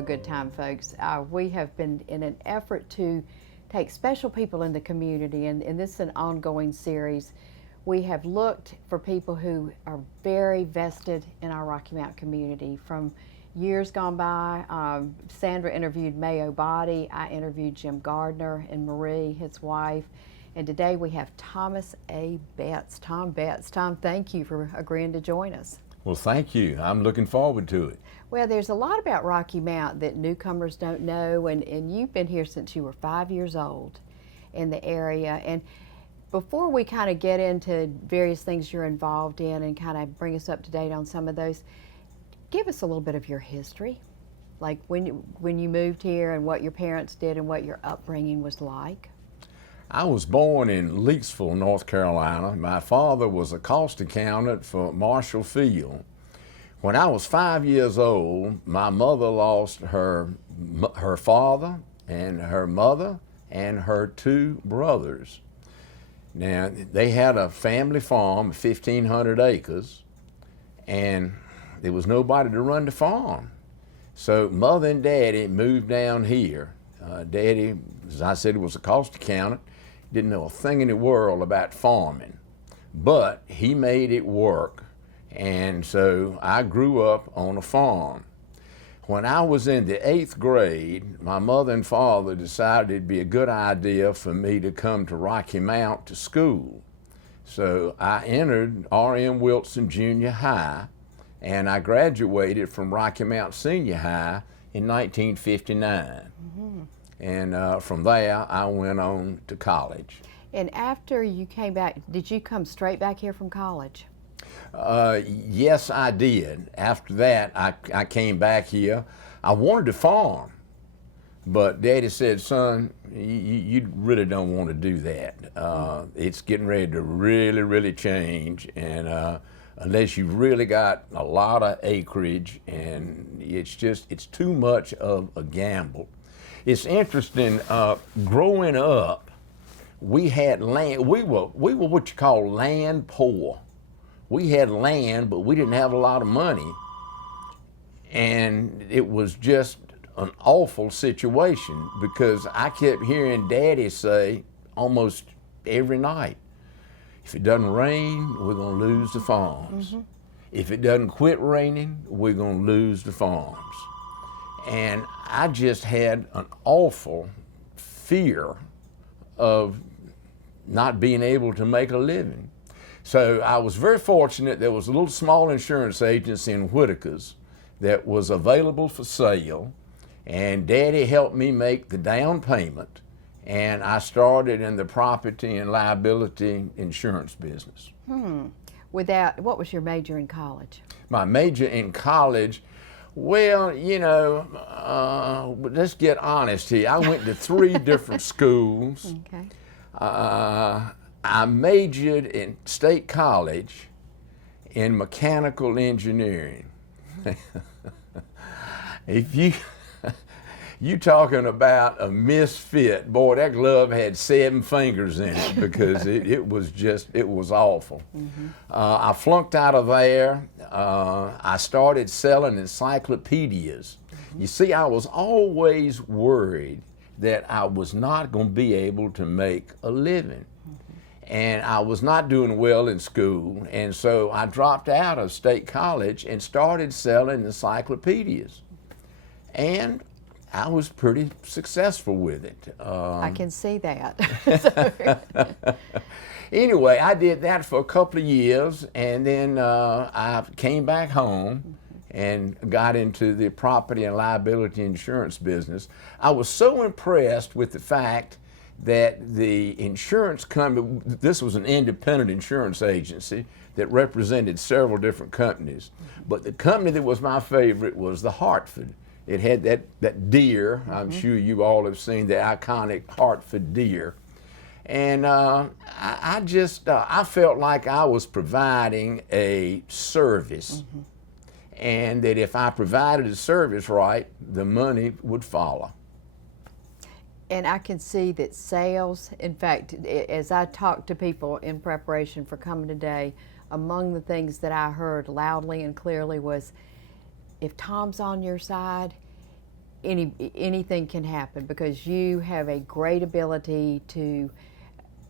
a good time, folks. We have been in an effort to take special people in the community, and this is an ongoing series. We have looked for people who are very vested in our Rocky Mount community from years gone by. Sandra interviewed Mayo Body. I interviewed Jim Gardner and Marie, his wife. And today we have Thomas A. Betts. Tom Betts. Tom, thank you for agreeing to join us. Well, thank you. I'm looking forward to it. Well, there's a lot about Rocky Mount that newcomers don't know, and you've been here since you were 5 years old in the area. And before we kind of get into various things you're involved in and kind of bring us up to date on some of those, give us a little bit of your history, like when you moved here and what your parents did and what your upbringing was like. I was born in Leakesville, North Carolina. My father was a cost accountant for Marshall Field. When I was 5 years old, my mother lost her father and her mother and her two brothers. Now, they had a family farm, 1,500 acres, and there was nobody to run the farm. So Mother and Daddy moved down here. Daddy, as I said, was a cost accountant. Didn't know a thing in the world about farming, but he made it work. And so I grew up on a farm. When I was in the 8th grade, my mother and father decided it'd be a good idea for me to come to Rocky Mount to school. So I entered R.M. Wilson Junior High, and I graduated from Rocky Mount Senior High in 1959. Mm-hmm. And from there, I went on to college. And after you came back, did you come straight back here from college? Yes, I did. After that, I came back here. I wanted to farm, but Daddy said, son, you really don't want to do that. It's getting ready to really change, and unless you've really got a lot of acreage, and it's too much of a gamble. It's interesting, growing up, we had land. We were what you call land poor. We had land, but we didn't have a lot of money. And it was just an awful situation because I kept hearing Daddy say almost every night, if it doesn't rain, we're gonna lose the farms. Mm-hmm. If it doesn't quit raining, we're gonna lose the farms. And I just had an awful fear of not being able to make a living. So I was very fortunate. There was a little small insurance agency in Whitaker's that was available for sale, and Daddy helped me make the down payment, and I started in the property and liability insurance business. What was your major in college? My major in college, well, you know, let's get honest here. I went to 3 different schools. Okay. I majored in State College in mechanical engineering. If you talking about a misfit, boy, that glove had 7 fingers in it because it was awful. Mm-hmm. I flunked out of there. I started selling encyclopedias. Mm-hmm. You see, I was always worried that I was not going to be able to make a living. Mm-hmm. And I was not doing well in school, and so I dropped out of State College and started selling encyclopedias. And I was pretty successful with it. I can see that. Anyway, I did that for a couple of years, and then I came back home and got into the property and liability insurance business. I was so impressed with the fact that the insurance company, this was an independent insurance agency that represented several different companies, but the company that was my favorite was the Hartford. It had that deer. I'm sure you all have seen the iconic Hartford deer. And I felt like I was providing a service, and that if I provided a service right, the money would follow. And I can see that sales, in fact, as I talked to people in preparation for coming today, among the things that I heard loudly and clearly was, if Tom's on your side, anything can happen because you have a great ability to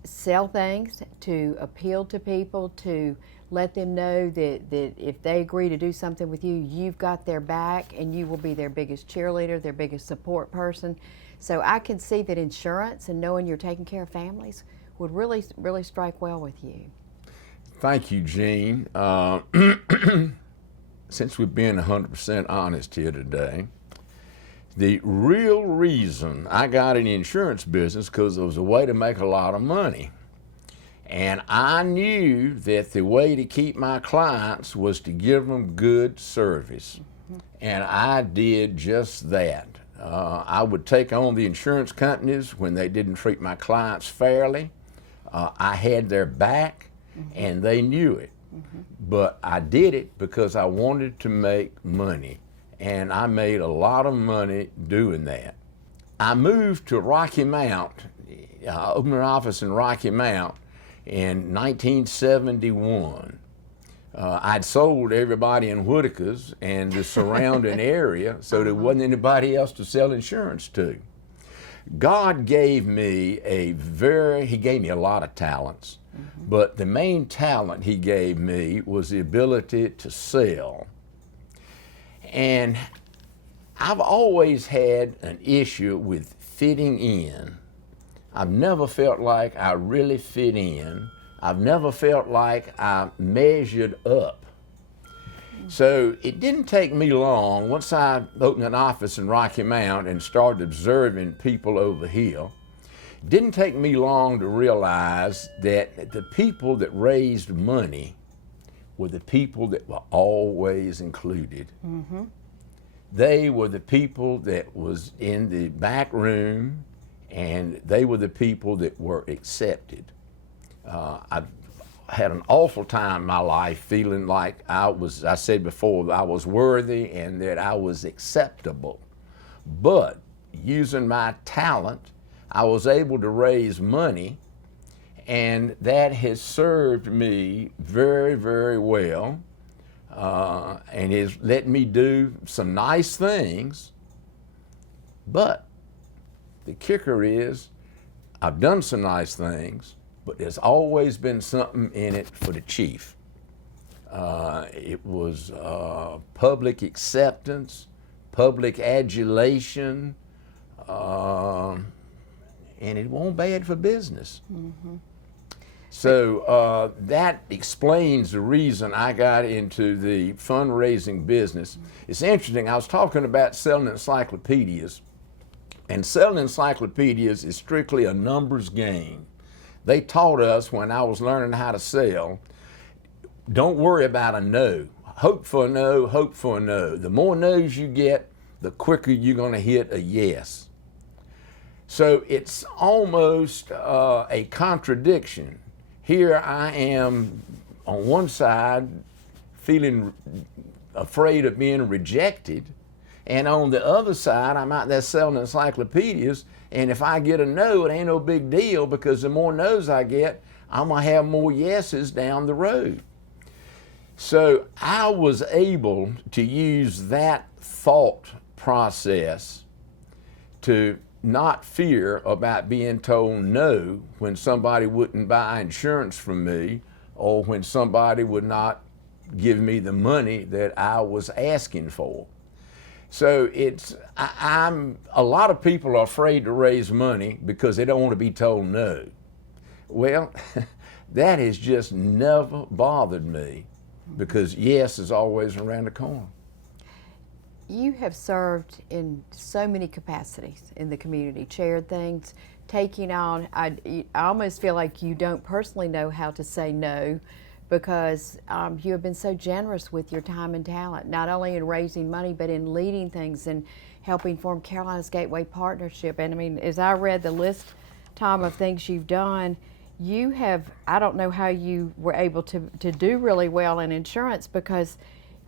sell things, to appeal to people, to let them know that if they agree to do something with you, you've got their back and you will be their biggest cheerleader, their biggest support person. So I can see that insurance and knowing you're taking care of families would really, really strike well with you. Thank you, Jean. Since we're being 100% honest here today, the real reason I got in the insurance business because it was a way to make a lot of money. And I knew that the way to keep my clients was to give them good service. And I did just that. I would take on the insurance companies when they didn't treat my clients fairly. I had their back, and they knew it. But I did it because I wanted to make money. And I made a lot of money doing that. I moved to Rocky Mount. I opened an office in Rocky Mount in 1971. I'd sold everybody in Whitaker's and the surrounding area, so there wasn't anybody else to sell insurance to. God gave me He gave me a lot of talents, but the main talent He gave me was the ability to sell. And I've always had an issue with fitting in. I've never felt like I really fit in. I've never felt like I measured up. So it didn't take me long, once I opened an office in Rocky Mount and started observing people over here, it didn't take me long to realize that the people that raised money were the people that were always included. They were the people that was in the back room, and they were the people that were accepted. I've had an awful time in my life feeling like I said before, I was worthy and that I was acceptable. But using my talent, I was able to raise money, and that has served me very, very well, and has let me do some nice things. But the kicker is, I've done some nice things, but there's always been something in it for the chief. It was public acceptance, public adulation, and it wasn't bad for business. So that explains the reason I got into the fundraising business. It's interesting, I was talking about selling encyclopedias, and selling encyclopedias is strictly a numbers game. They taught us when I was learning how to sell, don't worry about a no. Hope for a no, hope for a no. The more no's you get, the quicker you're going to hit a yes. So it's almost a contradiction. Here I am on one side feeling afraid of being rejected, and on the other side I'm out there selling encyclopedias, and if I get a no, it ain't no big deal, because the more no's I get, I'm gonna have more yeses down the road. So I was able to use that thought process to not fear about being told no when somebody wouldn't buy insurance from me, or when somebody would not give me the money that I was asking for. So a lot of people are afraid to raise money because they don't want to be told no. Well, that has just never bothered me, because yes is always around the corner. You have served in so many capacities in the community, chaired things, taking on, I almost feel like you don't personally know how to say no, because you have been so generous with your time and talent, not only in raising money, but in leading things and helping form Carolina's Gateway Partnership. And I mean, as I read the list, Tom, of things you've done, you have, I don't know how you were able to do really well in insurance, because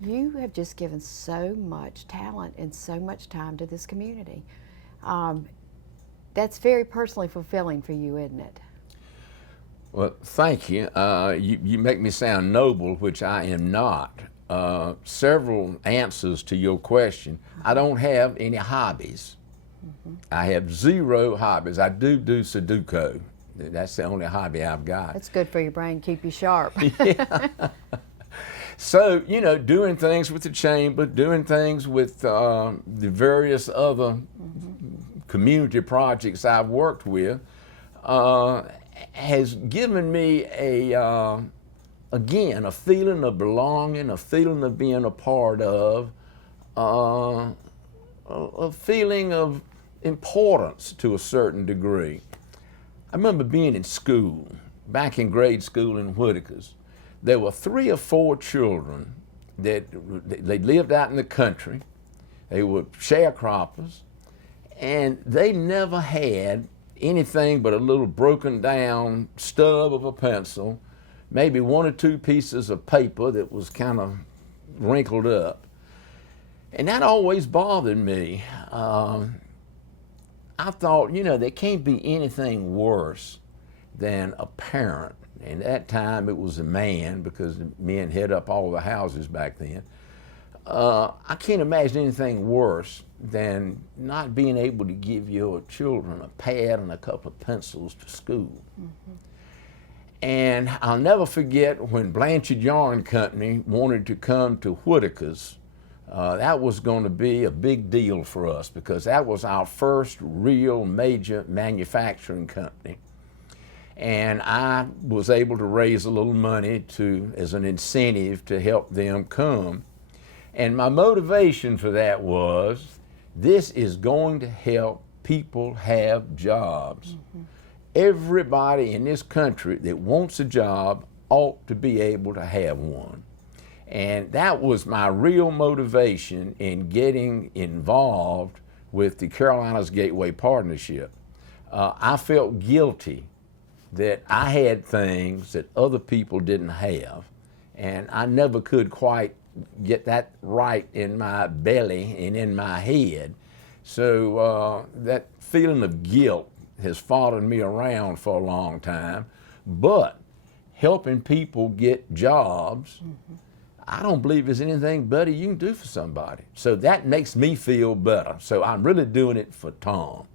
you have just given so much talent and so much time to this community. That's very personally fulfilling for you, isn't it? Well, thank you. You make me sound noble, which I am not. several answers to your question. I don't have any hobbies. I have 0 hobbies. I do Sudoku. That's the only hobby I've got. That's good for your brain, keep you sharp. So, doing things with the chamber, doing things with the various other community projects I've worked with has given me again, a feeling of belonging, a feeling of being a part of, a feeling of importance to a certain degree. I remember being in school, back in grade school in Whitakers. There were 3 or 4 children that they lived out in the country. They were sharecroppers, and they never had anything but a little broken down stub of a pencil, maybe 1 or 2 pieces of paper that was kind of wrinkled up. And that always bothered me. I thought, there can't be anything worse than a parent. And at that time it was a man, because men head up all the houses back then. I can't imagine anything worse than not being able to give your children a pad and a couple of pencils to school. And I'll never forget when Blanchard Yarn Company wanted to come to Whitakers. That was going to be a big deal for us, because that was our first real major manufacturing company. And I was able to raise a little money as an incentive to help them come. And my motivation for that was, this is going to help people have jobs. Everybody in this country that wants a job ought to be able to have one. And that was my real motivation in getting involved with the Carolinas Gateway Partnership. I felt guilty that I had things that other people didn't have, and I never could quite get that right in my belly and in my head. So that feeling of guilt has followed me around for a long time. But helping people get jobs, I don't believe there's anything better you can do for somebody. So that makes me feel better. So I'm really doing it for Tom.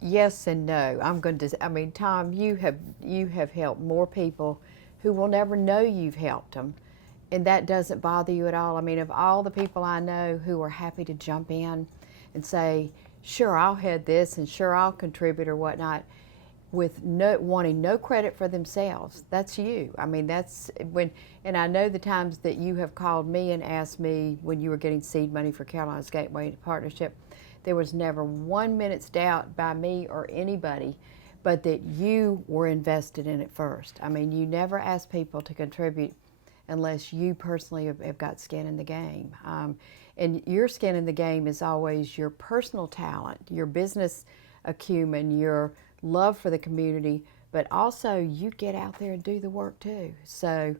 Yes and no. Tom, you have helped more people who will never know you've helped them, and that doesn't bother you at all. Of all the people I know who are happy to jump in and say, sure, I'll head this, and sure, I'll contribute or whatnot, with wanting no credit for themselves. That's you. That's when, and I know the times that you have called me and asked me when you were getting seed money for Carolinas Gateway Partnership. There was never 1 minute's doubt by me or anybody, but that you were invested in it first. You never ask people to contribute unless you personally have got skin in the game. And your skin in the game is always your personal talent, your business acumen, your love for the community, but also you get out there and do the work too. So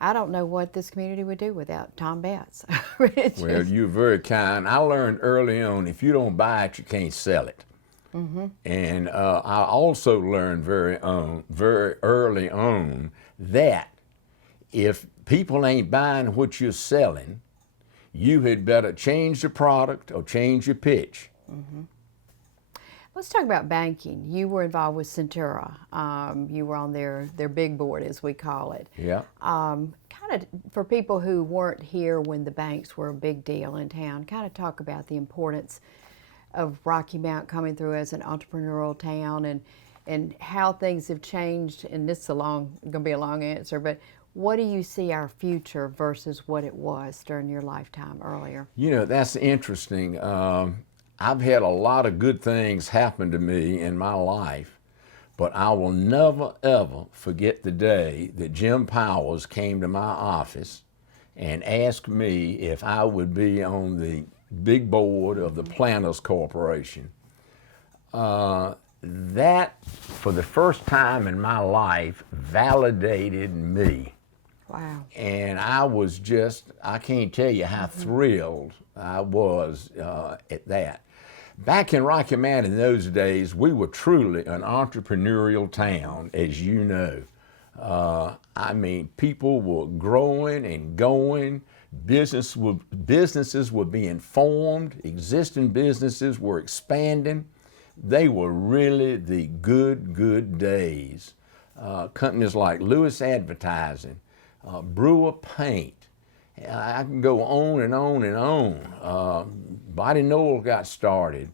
I don't know what this community would do without Tom Betts. Well, you're very kind. I learned early on, if you don't buy it, you can't sell it. And I also learned very early on that if people ain't buying what you're selling, you had better change the product or change your pitch. Let's talk about banking. You were involved with Centura. You were on their big board, as we call it. Yeah. Kind of for people who weren't here when the banks were a big deal in town, kind of talk about the importance of Rocky Mount coming through as an entrepreneurial town, and how things have changed. And this is going to be a long answer, but what do you see our future versus what it was during your lifetime earlier? That's interesting. I've had a lot of good things happen to me in my life, but I will never, ever forget the day that Jim Powers came to my office and asked me if I would be on the big board of the Planters Corporation. That, for the first time in my life, validated me. Wow. And I can't tell you how thrilled I was at that. Back in Rocky Mount in those days, we were truly an entrepreneurial town, as you know. I mean, people were growing and going. Businesses were being formed. Existing businesses were expanding. They were really the good days. Companies like Lewis Advertising, Brewer Paint. I can go on and on and on. Body Noel got started.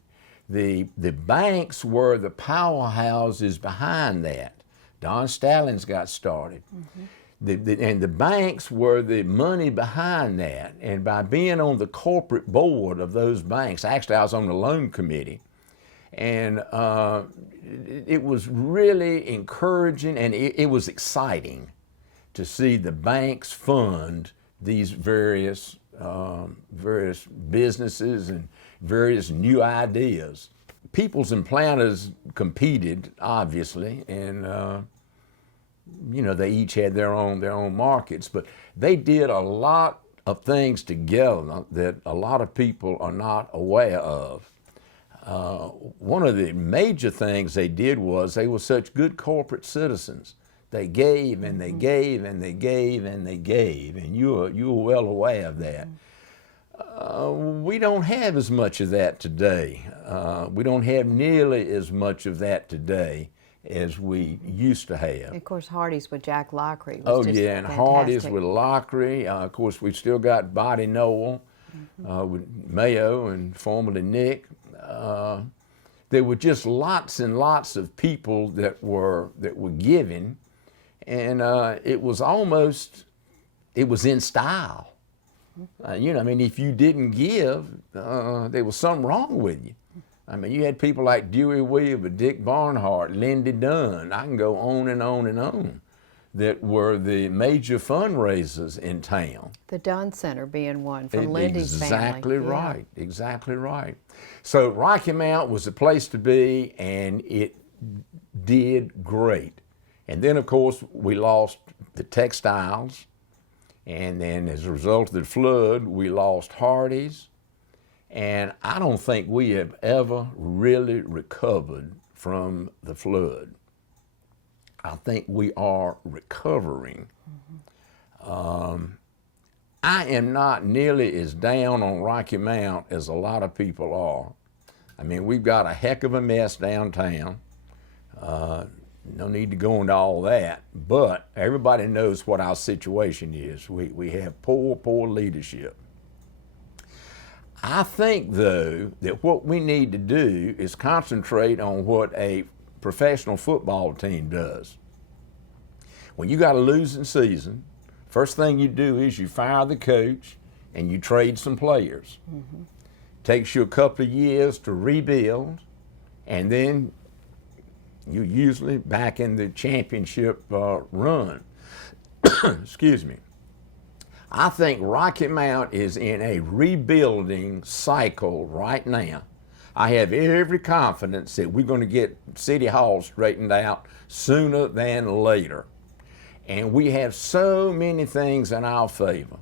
The banks were the powerhouses behind that. Don Stallings got started. And the banks were the money behind that. And by being on the corporate board of those banks, actually I was on the loan committee, and it was really encouraging, and it was exciting to see the banks fund these various businesses and various new ideas. Peoples and Planters competed, obviously, and they each had their own markets, but they did a lot of things together that a lot of people are not aware of. One of the major things they did was they were such good corporate citizens. They gave and they gave and they gave and they gave, and you were well aware of that. We don't have as much of that today. We don't have nearly as much of that today as we used to have. And of course, Hardee's with Jack Lockery was Oh just yeah, and fantastic. Hardee's with Lockery. Of course, we've still got Body Noel with Mayo and formerly Nick. There were just lots and lots of people that were giving, and it was in style. I mean, if you didn't give, there was something wrong with you. I mean, you had people like Dewey Weaver, Dick Barnhart, Lindy Dunn, I can go on and on and on, that were the major fundraisers in town. The Dunn Center being one from Lindy's family. Exactly right, exactly right. So Rocky Mount was the place to be, and it did great. And then, of course, we lost the textiles, and then as a result of the flood, we lost Hardee's. And I don't think we have ever really recovered from the flood. I think we are recovering. I am not nearly as down on Rocky Mount as a lot of people are. I mean, we've got a heck of a mess downtown. No need to go into all that, but everybody knows what our situation is. We have poor leadership. I think, though, that what we need to do is concentrate on what a professional football team does. When you got a losing season, first thing you do is you fire the coach and you trade some players. Takes you a couple of years to rebuild, and then you're usually back in the championship run. Excuse me. I think Rocky Mount is in a rebuilding cycle right now. I have every confidence that we're going to get City Hall straightened out sooner than later. And we have so many things in our favor.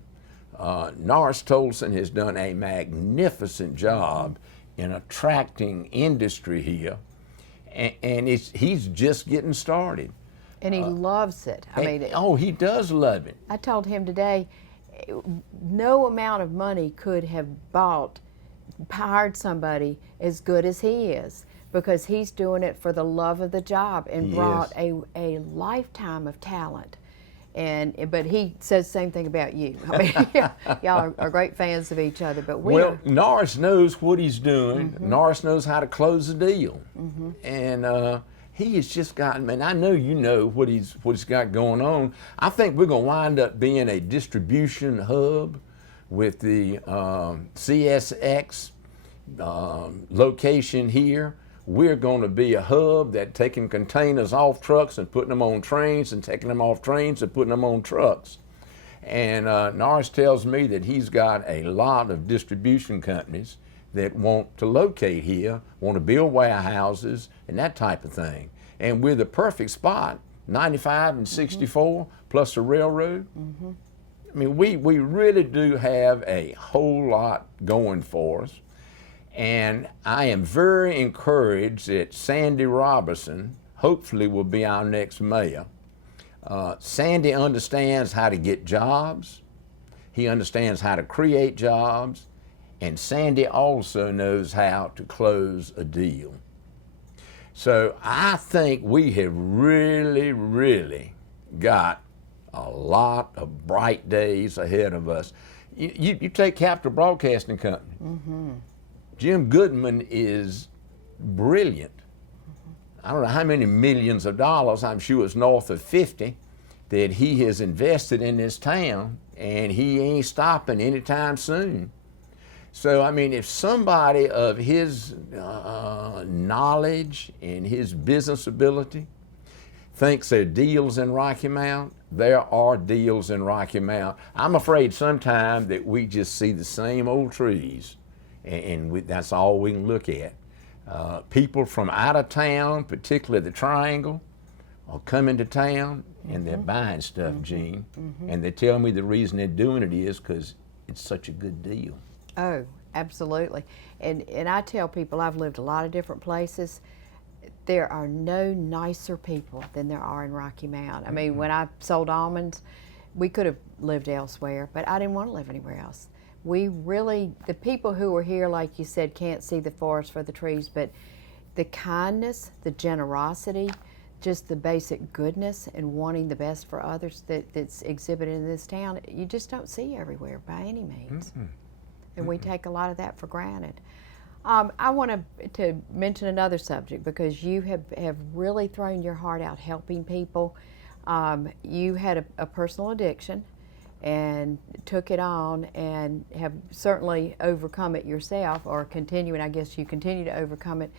Norris Tolson has done a magnificent job in attracting industry here, and he's just getting started. And he loves it. I mean, he does love it. I told him today, no amount of money could have hired somebody as good as he is, because he's doing it for the love of the job and brought a lifetime of talent. But he says the same thing about you. I mean, y'all are great fans of each other. But Norris knows what he's doing. Norris knows how to close a deal, and he has just gotten. And I know you know what he's got going on. I think we're going to wind up being a distribution hub with the CSX location here. We're going to be a hub that taking containers off trucks and putting them on trains, and taking them off trains and putting them on trucks. And Norris tells me that he's got a lot of distribution companies that want to locate here, want to build warehouses and that type of thing. And we're the perfect spot, 95 and 64 plus the railroad. I mean, we really do have a whole lot going for us. And I am very encouraged that Sandy Robertson hopefully will be our next mayor. Sandy understands how to get jobs. He understands how to create jobs. And Sandy also knows how to close a deal. So I think we have really, really got a lot of bright days ahead of us. You take Capital Broadcasting Company. Mm-hmm. Jim Goodman is brilliant. I don't know how many millions of dollars, I'm sure it's north of 50, that he has invested in this town, and he ain't stopping anytime soon. So, I mean, if somebody of his knowledge and his business ability thinks there are deals in Rocky Mount, there are deals in Rocky Mount. I'm afraid sometimes that we just see the same old trees, and that's all we can look at. People from out of town, particularly the Triangle, are coming to town, and they're buying stuff, Gene, and they tell me the reason they're doing it is because it's such a good deal. Oh, absolutely. And I tell people, I've lived a lot of different places. There are no nicer people than there are in Rocky Mount. I mean, when I sold almonds, we could have lived elsewhere, but I didn't want to live anywhere else. We really, the people who are here, like you said, can't see the forest for the trees, but the kindness, the generosity, just the basic goodness and wanting the best for others that's exhibited in this town, you just don't see everywhere by any means. And we take a lot of that for granted. I want to mention another subject, because you have really thrown your heart out helping people. You had a personal addiction and took it on and have certainly overcome it yourself, or continuing, I guess you continue to overcome it.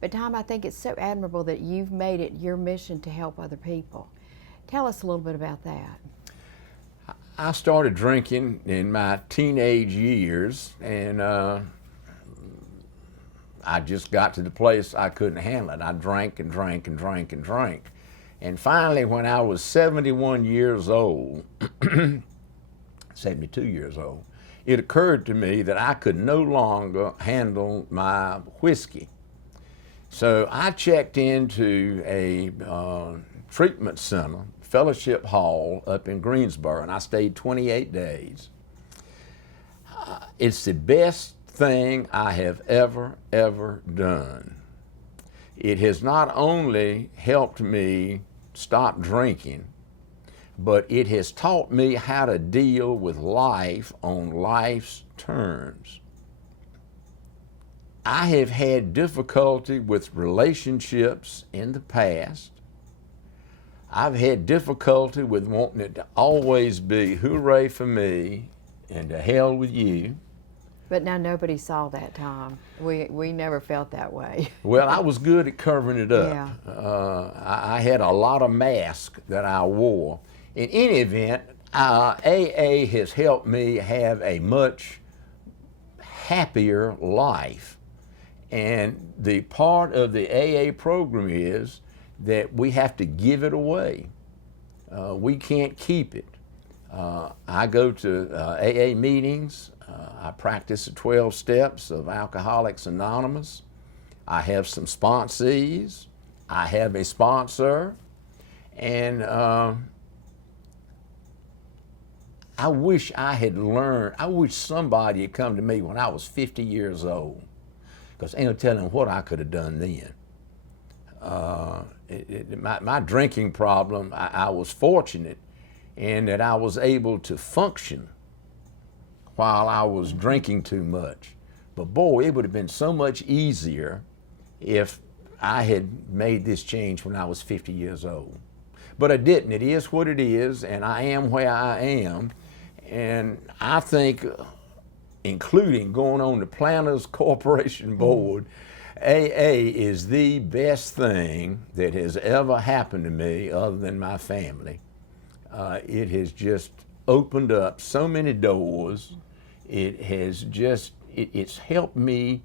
But Tom, I think it's so admirable that you've made it your mission to help other people. Tell us a little bit about that. I started drinking in my teenage years, and I just got to the place I couldn't handle it. I drank and drank and drank and drank. And finally, when I was 71 years old, 72 years old, it occurred to me that I could no longer handle my whiskey. So I checked into a treatment center, Fellowship Hall up in Greensboro, and I stayed 28 days. It's the best thing I have ever done. It has not only helped me stop drinking, but it has taught me how to deal with life on life's terms. I have had difficulty with relationships in the past. I've had difficulty with wanting it to always be hooray for me and to hell with you. But now nobody saw that, Tom. We never felt that way. Well, I was good at covering it up. Yeah. I had a lot of masks that I wore. In any event, AA has helped me have a much happier life. And the part of the AA program is that we have to give it away. We can't keep it. I go to AA meetings. I practice the 12 steps of Alcoholics Anonymous. I have some sponsees. I have a sponsor. And I wish I had learned, I wish somebody had come to me when I was 50 years old, because ain't no telling what I could have done then. My drinking problem, I was fortunate in that I was able to function while I was drinking too much. But boy, it would have been so much easier if I had made this change when I was 50 years old. But I didn't. It is what it is, and I am where I am. And I think, including going on the Planners Corporation Board, AA is the best thing that has ever happened to me other than my family. It has just opened up so many doors. It has just, it's helped me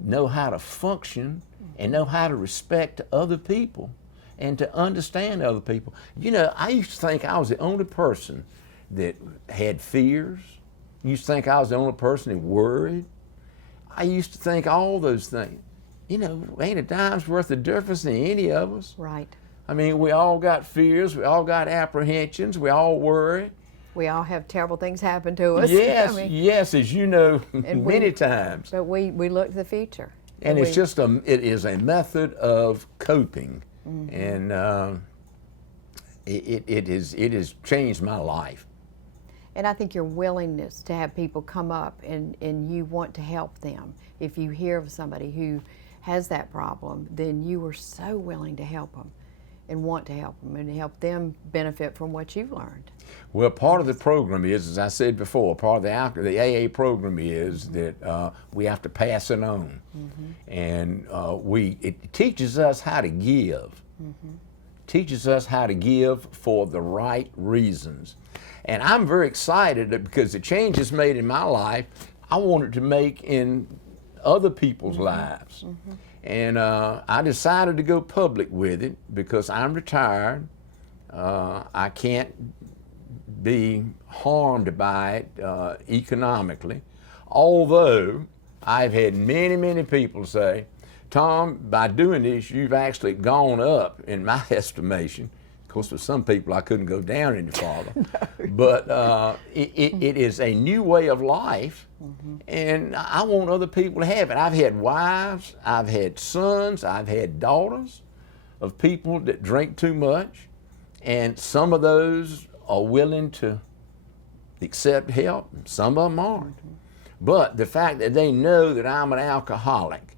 know how to function and know how to respect other people and to understand other people. You know, I used to think I was the only person that had fears. I used to think I was the only person that worried. I used to think all those things. You know, ain't a dime's worth of difference in any of us. Right. I mean, we all got fears, we all got apprehensions, we all worry. We all have terrible things happen to us. Yes, I mean, yes, as you know, And many we- times. but we look to the future. And it's we- just it is a method of coping, and it has changed my life. And I think your willingness to have people come up and you want to help them. If you hear of somebody who has that problem, then you are so willing to help them and want to help them and help them benefit from what you've learned. Well, part of the program is, as I said before, part of the AA program is that we have to pass it on, and it teaches us how to give, teaches us how to give for the right reasons. And I'm very excited because the changes made in my life, I wanted to make in other people's lives. And I decided to go public with it because I'm retired. I can't be harmed by it economically. Although I've had many, many people say, Tom, by doing this, you've actually gone up in my estimation. Of course, with some people, I couldn't go down any farther. No. But it is a new way of life, and I want other people to have it. I've had wives, I've had sons, I've had daughters of people that drink too much, and some of those are willing to accept help, and some of them aren't. But the fact that they know that I'm an alcoholic,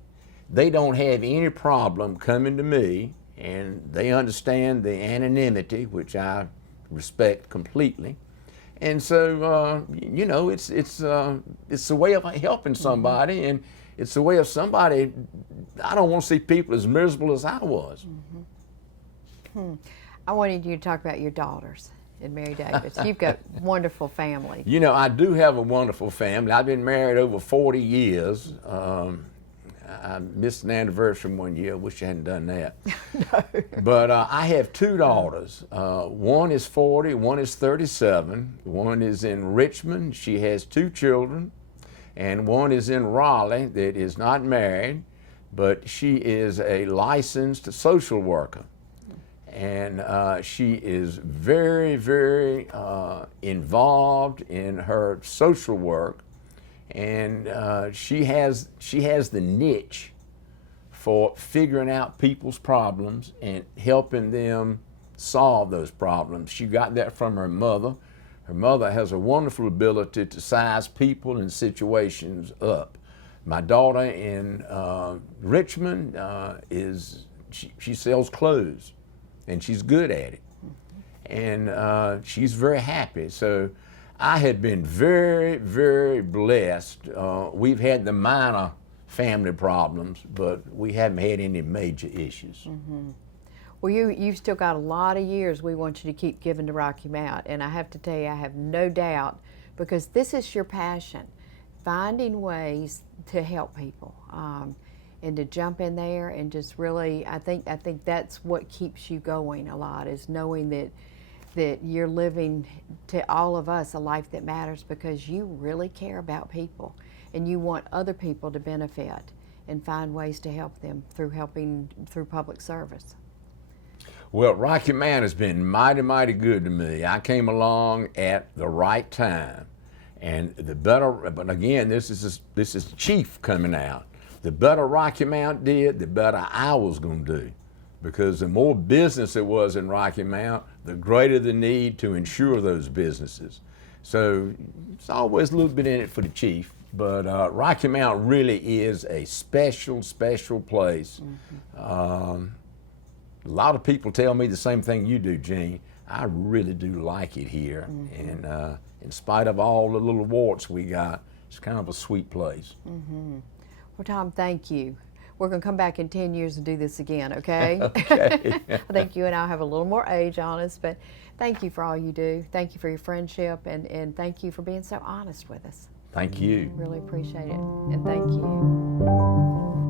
they don't have any problem coming to me, and they understand the anonymity, which I respect completely. And so, you know, it's a way of helping somebody, and it's a way of somebody. I don't want to see people as miserable as I was. I wanted you to talk about your daughters and Mary Davis. You've got wonderful family. You know, I do have a wonderful family. I've been married over 40 years. I missed an anniversary one year. I wish I hadn't done that. No. But I have two daughters. One is 40, one is 37. One is in Richmond. She has two children. And one is in Raleigh that is not married, but she is a licensed social worker. And she is very, very involved in her social work. And she has the niche for figuring out people's problems and helping them solve those problems. She got that from her mother. Her mother has a wonderful ability to size people and situations up. My daughter in Richmond she sells clothes, and she's good at it. And she's very happy. So I had been very, very blessed. We've had the minor family problems, but we haven't had any major issues. Well, you've still got a lot of years we want you to keep giving to Rocky Mount, and I have to tell you, I have no doubt, because this is your passion, finding ways to help people, and to jump in there and just really, I think that's what keeps you going a lot, is knowing that you're living to all of us a life that matters, because you really care about people and you want other people to benefit and find ways to help them through public service. Well, Rocky Mount has been mighty, mighty good to me. I came along at the right time, and but again, this is Chief coming out. The better Rocky Mount did, the better I was going to do. Because the more business there was in Rocky Mount, the greater the need to insure those businesses. So it's always a little bit in it for the chief, but Rocky Mount really is a special, special place. A lot of people tell me the same thing you do, Jean. I really do like it here, and in spite of all the little warts we got, it's kind of a sweet place. Well, Tom, thank you. We're going to come back in 10 years and do this again, okay? Okay. I think you and I have a little more age on us, but thank you for all you do. Thank you for your friendship, and thank you for being so honest with us. Thank you. Really appreciate it, and thank you.